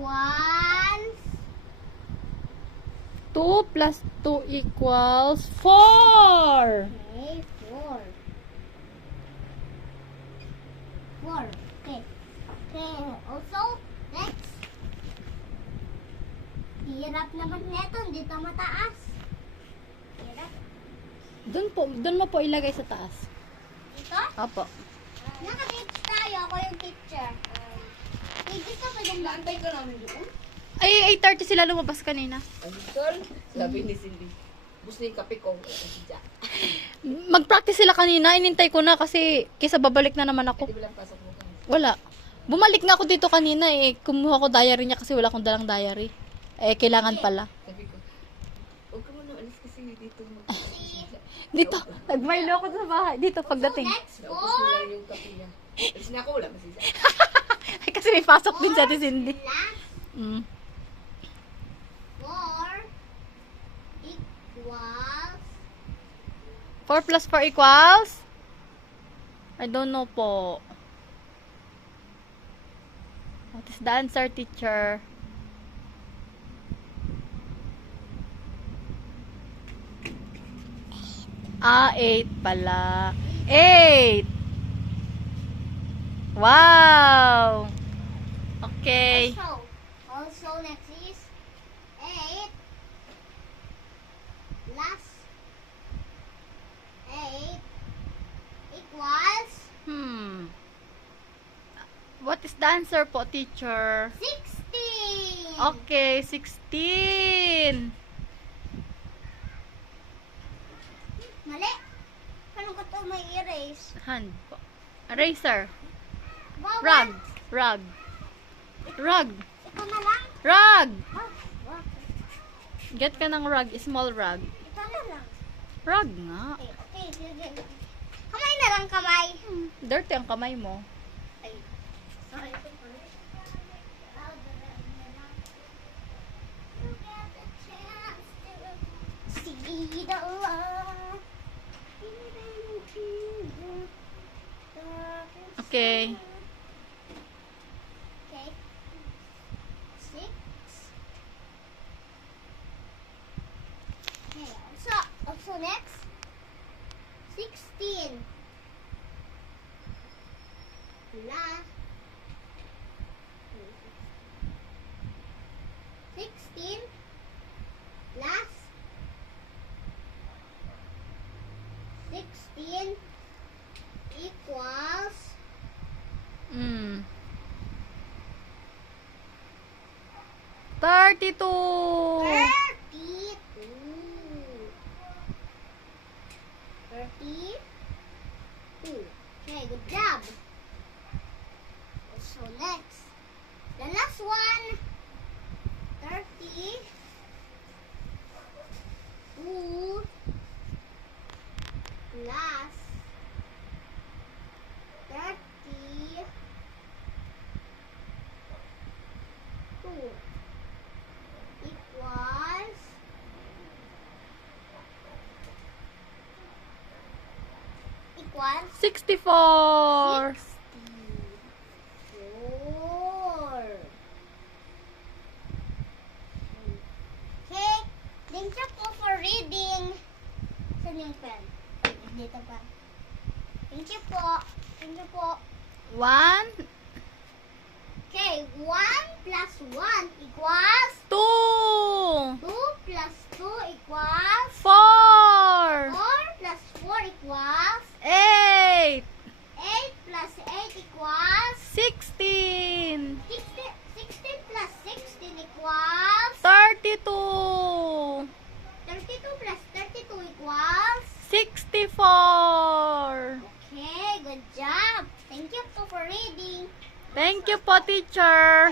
equals 2 plus 2 equals 4. okay, 4. 4. Okay. Okay. Also, next. Hirap naman neto, hindi ito mataas. Hirap. Doon mo po ilagay sa taas. Ito? Opo. Naka-tips tayo. Ako yung teacher. Hindi ka pa yung Naantay ka namin doon. Ay, 8:30 sila lumabas kanina. Ay, tol. Sabi ni Cindy. Bus na yung kape ko. Mag-practice sila kanina. Inintay ko na kasi kaysa babalik na naman ako. Hindi ba lang pasok mo ka? Wala. Bumalik nga ako dito kanina eh. Kumuha ko diary niya kasi wala akong dalang diary. Eh, kailangan pala. Sabi ko, huwag ka muna alis kasi dito mo. Dito, nagmilo ako sa bahay. Dito, pagdating. next Naubos 4 mo lang yung kape niya. Alis na ako, wala masisa. Ay, kasi may pasok din sa Ate Cindy. plus Mm. 4 equals 4 plus 4 equals? I don't know po. What is the answer, teacher? Ah, 8 pala. 8! Wow! Okay. also next is 8 plus 8 equals What is the answer po, teacher? 16. Okay, 16. Mali. Paano ko ito may erase? Hand po. Eraser. Bawal. Rug. Rug. Rug. Ito na lang. Rug. Oh, wow. Get ka ng rug. Small rug. Ito na lang. Rug nga. Okay, sige. Kamay na lang, kamay. Dirty ang kamay mo. Ay. Sorry. See the love. Okay. Okay. 6. Okay, also next. 16. Plus 16 plus 16 equals 32. 32. 32. Okay, good job. So next, the last one. 32 plus 32 equals 64. 64. Okay, thank you po for reading. Saan yung pen? Dito pa. Thank you po. Thank you po. 1, Okay, 1 plus 1 equals 2, 2 plus 2 equals 4, 4 plus 4 equals 8, 8 plus 8 equals 16, 16 plus 16 equals 32, 32 plus 32 equals 64. okay, good job. Thank you po for reading. Thank you po, teacher.